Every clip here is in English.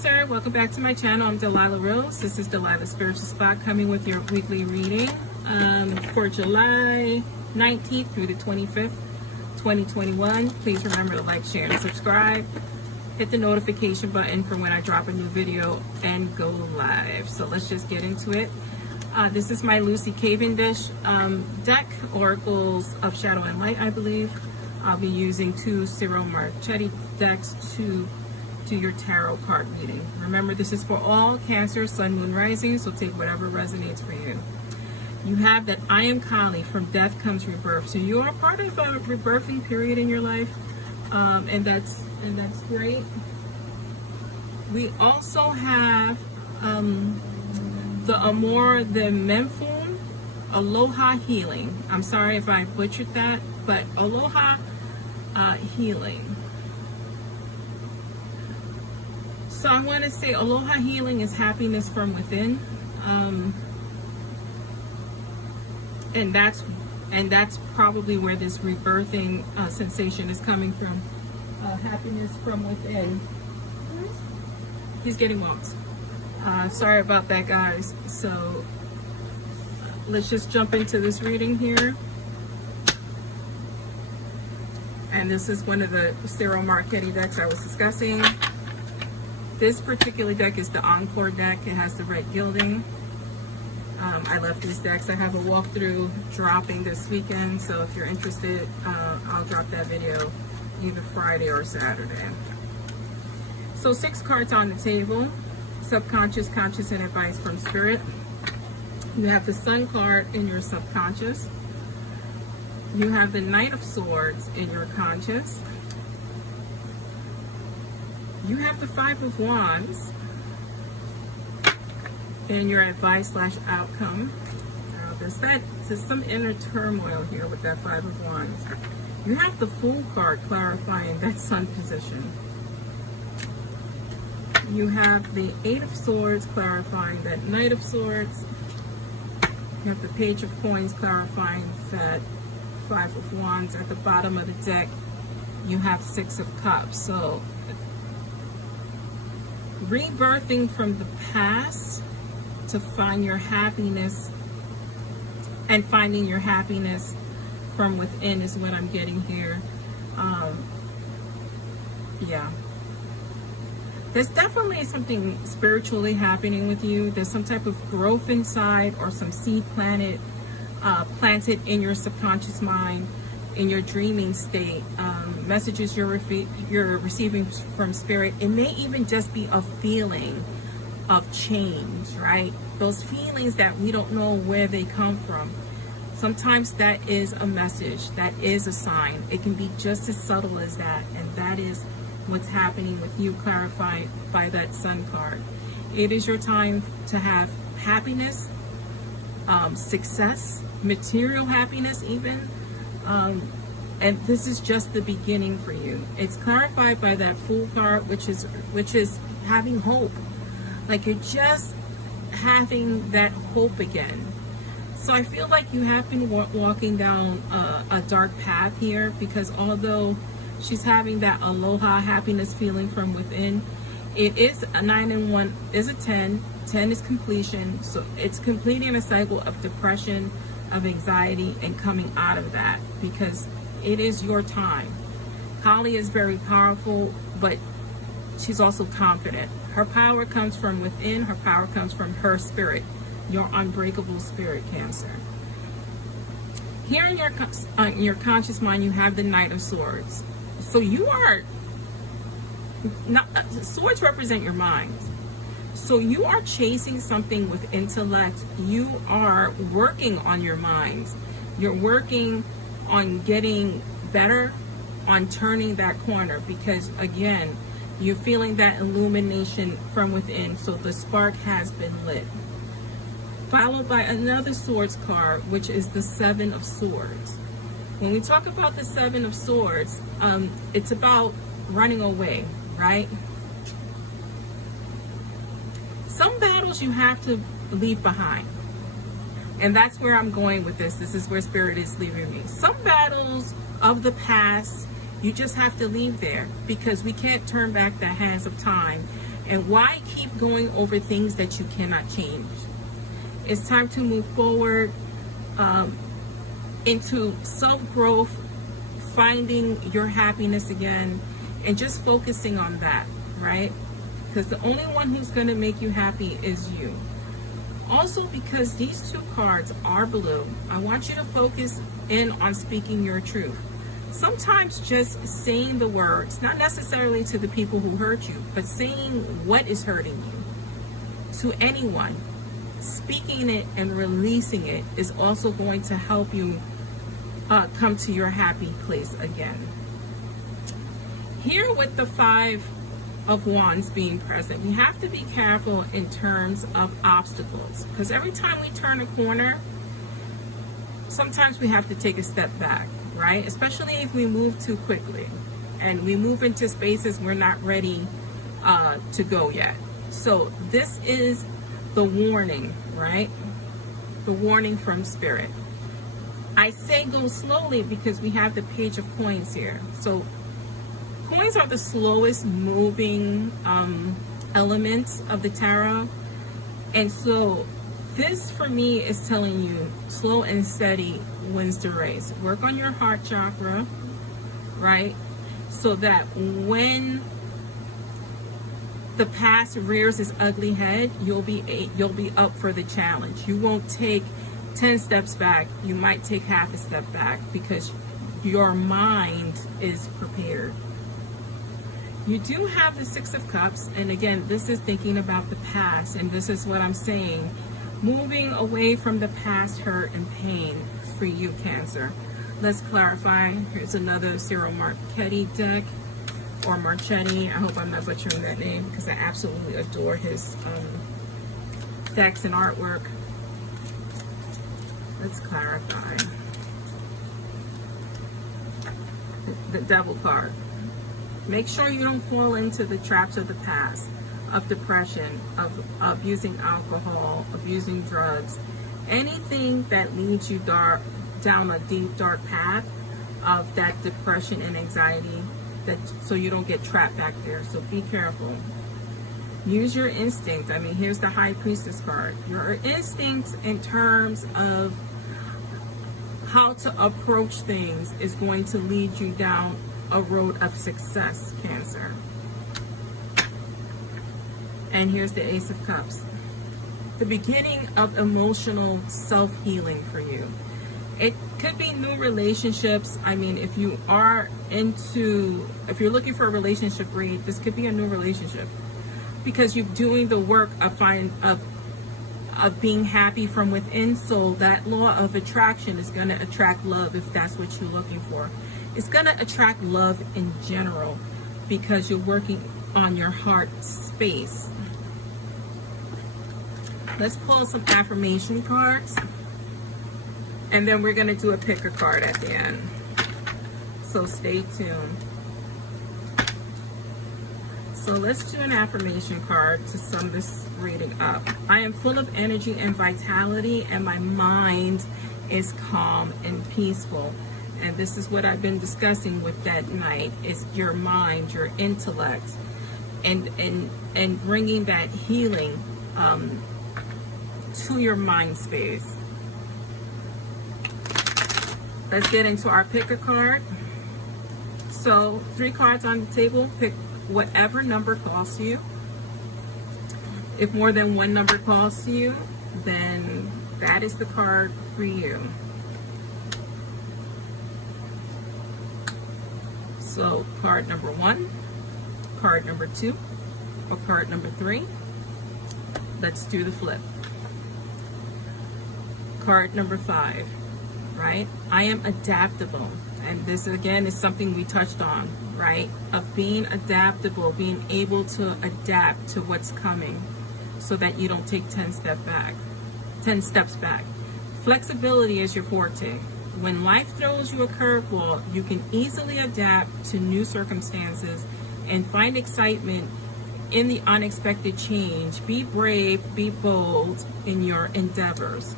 Cancer, welcome back to my channel. I'm Delilah Rose. This is Delilah Spiritual Spot coming with your weekly reading for July 19th through the 25th, 2021. Please remember to like, share, and subscribe. Hit the notification button for when I drop a new video and go live. So let's just get into it. This is my Lucy Cavendish deck, Oracles of Shadow and Light, I believe. I'll be using 2 Cyril Marchetti decks to do your tarot card reading. Remember, this is for all Cancer, Sun, Moon, Rising, so take whatever resonates for you. You have that I am Kali, from death comes rebirth. So you are part of a rebirthing period in your life, and that's great. We also have the Amor de Memphun, Aloha Healing. I'm sorry if I butchered that, but Aloha Healing. So I want to say Aloha Healing is happiness from within, and that's probably where this rebirthing sensation is coming from. Happiness from within. He's getting walked. Sorry about that, guys. So let's just jump into this reading here. And this is one of the Cyril Marchetti decks I was discussing. This particular deck is the Encore deck. It has the red gilding. I left these decks. I have a walkthrough dropping this weekend, so if you're interested, I'll drop that video either Friday or Saturday. So 6 cards on the table: subconscious, conscious, and advice from spirit. You have the Sun card in your subconscious. You have the Knight of Swords in your conscious. You have the 5 of Wands in your advice / outcome. There's some inner turmoil here with that 5 of Wands. You have the Fool card clarifying that Sun position. You have the 8 of Swords clarifying that Knight of Swords. You have the Page of Coins clarifying that 5 of Wands. At the bottom of the deck, you have 6 of Cups. So rebirthing from the past to find your happiness, and finding your happiness from within is what I'm getting here. Yeah, there's definitely something spiritually happening with you. There's some type of growth inside, or some seed planted in your subconscious mind, in your dreaming state. Messages you're receiving from spirit. It may even just be a feeling of change, right? Those feelings that we don't know where they come from. Sometimes that is a message, that is a sign. It can be just as subtle as that, and that is what's happening with you, clarified by that Sun card. It is your time to have happiness, success, material happiness even, and this is just the beginning for you. It's clarified by that Fool card, which is having hope. Like, you're just having that hope again. So I feel like you have been walking down a dark path here, because although she's having that aloha happiness feeling from within, it is a 9 and 1 is a 10. 10 is completion. So it's completing a cycle of depression, of anxiety, and coming out of that, because it is your time. Kali is very powerful, but she's also confident. Her power comes from within. Her power comes from her spirit, your unbreakable spirit, Cancer. Here in your conscious mind, you have the Knight of Swords. So you are not, swords represent your mind. So you are chasing something with intellect. You are working on your mind. You're working on getting better, on turning that corner, because again, you're feeling that illumination from within. So the spark has been lit. Followed by another Swords card, which is the 7 of Swords. When we talk about the 7 of Swords, it's about running away, right? Some battles you have to leave behind. And that's where I'm going with this. This is where Spirit is leaving me. Some battles of the past, you just have to leave there, because we can't turn back the hands of time And why keep going over things that you cannot change? It's time to move forward into self-growth, finding your happiness again, and just focusing on that, right? Because the only one who's going to make you happy is you. Also, because these two cards are blue, I want you to focus in on speaking your truth. Sometimes just saying the words, not necessarily to the people who hurt you, but saying what is hurting you to anyone, speaking it and releasing it is also going to help you come to your happy place again. Here with the Five of Wands being present, we have to be careful in terms of obstacles, because every time we turn a corner, sometimes we have to take a step back, right? Especially if we move too quickly and we move into spaces we're not ready to go yet. So this is the warning, right? The warning from Spirit. I say go slowly because we have the Page of Coins here. So coins are the slowest moving elements of the tarot. And so this for me is telling you slow and steady wins the race. Work on your heart chakra, right? So that when the past rears its ugly head, you'll be up for the challenge. You won't take 10 steps back. You might take half a step back because your mind is prepared. You do have the Six of Cups, and again, this is thinking about the past, and this is what I'm saying. Moving away from the past hurt and pain for you, Cancer. Let's clarify. Here's another Cyril Marchetti deck, or Marchetti. I hope I'm not butchering that name because I absolutely adore his decks and artwork. Let's clarify. The Devil card. Make sure you don't fall into the traps of the past, of depression, of abusing alcohol, abusing drugs, anything that leads you down a deep, dark path of that depression and anxiety, so you don't get trapped back there. So be careful. Use your instinct. I mean, here's the High Priestess card. Your instinct in terms of how to approach things is going to lead you down a road of success, Cancer. And here's the Ace of Cups. The beginning of emotional self-healing for you. It could be new relationships. I mean, if you're looking for a relationship read, this could be a new relationship because you're doing the work of being happy from within. So that law of attraction is going to attract love if that's what you're looking for. It's going to attract love in general because you're working on your heart space. Let's pull some affirmation cards. And then we're going to do a pick a card at the end. So stay tuned. So let's do an affirmation card to sum this reading up. I am full of energy and vitality, and my mind is calm and peaceful. And this is what I've been discussing with that night. It's your mind, your intellect, and bringing that healing to your mind space. Let's get into our pick a card. So 3 cards on the table. Pick whatever number calls to you. If more than one number calls to you, then that is the card for you. So card number 1, card number 2, or card number 3. Let's do the flip. Card number 5. Right? I am adaptable. And this again is something we touched on, right? Of being adaptable, being able to adapt to what's coming so that you don't take 10 steps back. Flexibility is your forte. When life throws you a curveball, you can easily adapt to new circumstances and find excitement in the unexpected change. Be brave, be bold in your endeavors.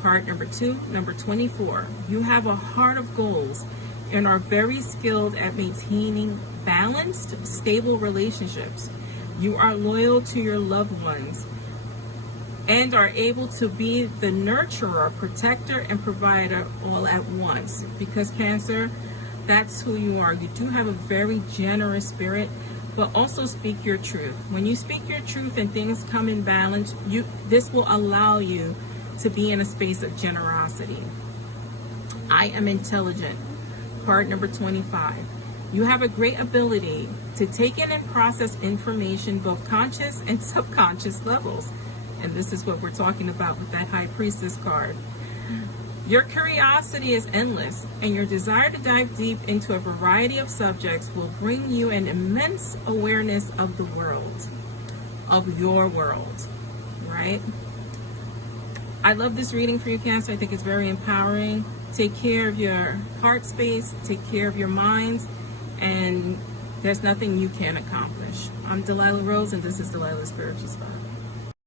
Card number 2, number 24. You have a heart of goals and are very skilled at maintaining balanced, stable relationships. You are loyal to your loved ones and are able to be the nurturer, protector, and provider all at once. Because Cancer, that's who you are. You do have a very generous spirit, but also speak your truth. When you speak your truth and things come in balance, this will allow you to be in a space of generosity. I am intelligent. Card number 25. You have a great ability to take in and process information, both conscious and subconscious levels. And this is what we're talking about with that High Priestess card. Your curiosity is endless, and your desire to dive deep into a variety of subjects will bring you an immense awareness of the world, of your world, right? I love this reading for you, Cancer. I think it's very empowering. Take care of your heart space, take care of your minds, and there's nothing you can't accomplish. I'm Delilah Rose, and this is Delilah's Spiritual Spot.